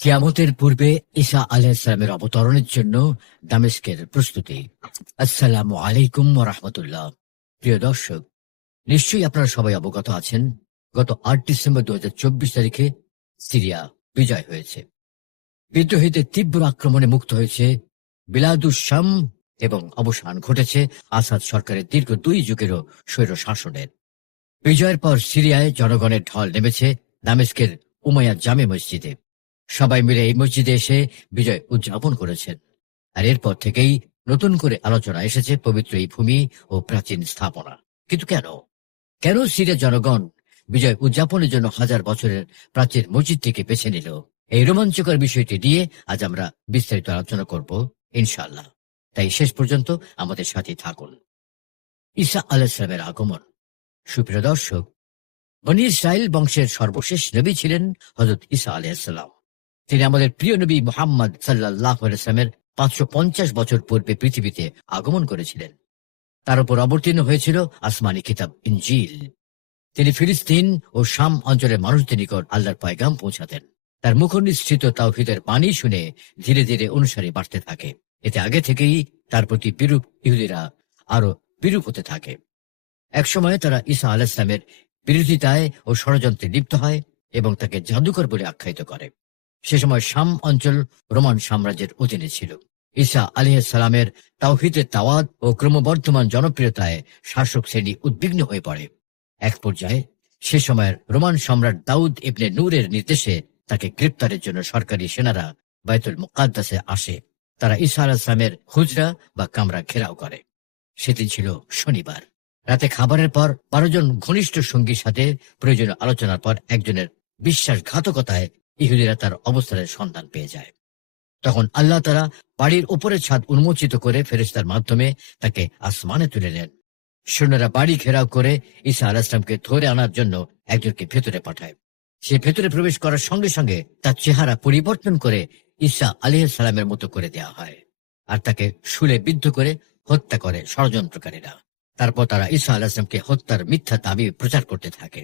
কিয়ামতের পূর্বে ঈসা আলাইসালামের অবতরণের জন্য দামেস্কের প্রস্তুতি। আসসালামু আলাইকুম রহমতুল্লাহ। প্রিয় দর্শক, নিশ্চয়ই আপনারা সবাই অবগত আছেন, গত আট ডিসেম্বর দুই হাজার চব্বিশ তারিখে সিরিয়া বিজয় হয়েছে। বিদ্রোহীদের তীব্র আক্রমণে মুক্ত হয়েছে বিলাদুস শাম এবং অবসান ঘটেছে আসাদ সরকারের দীর্ঘ দুই যুগেরও স্বৈর শাসনের। বিজয়ের পর সিরিয়ায় জনগণের ঢল নেমেছে দামেস্কের উমায়া জামে মসজিদে। সবাই মিলে এই মসজিদে এসে বিজয় উদযাপন করেছেন। আর এরপর থেকেই নতুন করে আলোচনা এসেছে পবিত্র এই ভূমি ও প্রাচীন স্থাপনা। কিন্তু কেন? কেন সিরিয়ার জনগণ বিজয় উদযাপনের জন্য হাজার বছরের প্রাচীন মসজিদটিকে বেছে নিল? এই রোমাঞ্চকর বিষয়টি নিয়ে আজ আমরা বিস্তারিত আলোচনা করব ইনশাল্লাহ তাই শেষ পর্যন্ত আমাদের সাথে থাকুন। ঈসা আলাইসালামের আগমন। সুপ্রিয় দর্শক, বনি ইসরায়েল বংশের সর্বশেষ নবী ছিলেন হজরত ঈসা আলাইসাল্লাম তিনি আমাদের প্রিয় নবী মোহাম্মদ সাল্লাহ পাঁচশো পঞ্চাশ বছর পূর্বে পৃথিবীতে আগমন করেছিলেন। তার উপর অবতীর্ণ হয়েছিল আসমানি কিতাব, ইনজিল। তিনি ফিলিস্তিন ও শাম অঞ্চলের মানুষদের নিকট আল্লাহর পয়গাম পৌঁছাতেন। তার মুখনিসৃত তাওহিদের বাণী শুনে ধীরে ধীরে অনুসারী বাড়তে থাকে। এতে আগে থেকেই তার প্রতি বিরূপ ইহুদিরা আরও বিরূপ হতে থাকে। একসময় তারা ঈসা আল ইসলামের বিরোধিতায় ও ষড়যন্ত্রে লিপ্ত হয় এবং তাকে জাদুকর বলে আখ্যায়িত করে। সে সময় শাম অঞ্চল রোমান সাম্রাজ্যের অধীনে ছিল। ঈসা সালামের তাওহিদের তাওয়াত ও ক্রমবর্ধমান জনপ্রিয়তায় শাসক শ্রেণি উদ্বিগ্ন হয়ে পড়ে। এক পর্যায়ে সে সময়ের রোমান সম্রাট দাউদ ইবনে নূরের নির্দেশে তাকে গ্রেপ্তারের জন্য সরকারি সেনারা বায়তুল মুকাদ্দাসে আসে। তারা ঈসা আলাহিসামের হুজরা বা কামরা ঘেরাও করে। সেদিন ছিল শনিবার। রাতে খাবারের পর বারো জন ঘনিষ্ঠ সঙ্গীর সাথে প্রয়োজনীয় আলোচনার পর একজনের বিশ্বাসঘাতকতায় ইহুদিরা তার অবস্থানের সন্ধান পেয়ে যায়। তখন আল্লাহ তারা বাড়ির উপরের ছাদ উন্মোচিত করে ফেরেস্তার মাধ্যমে তাকে আসমানে তুলে নেন। সৈন্যরা বাড়ি ঘেরাও করে ঈসা আলাহিসামকে ধরে আনার জন্য একজনকে ভেতরে পাঠায়। সে ভেতরে প্রবেশ করার সঙ্গে সঙ্গে তার চেহারা পরিবর্তন করে ঈসা আলিহ সালামের মতো করে দেওয়া হয় আর তাকে শুলে বিদ্ধ করে হত্যা করে ষড়যন্ত্রকারীরা। তারপর তারা ঈসা আলাহিসামকে হত্যার মিথ্যা দাবি প্রচার করতে থাকে।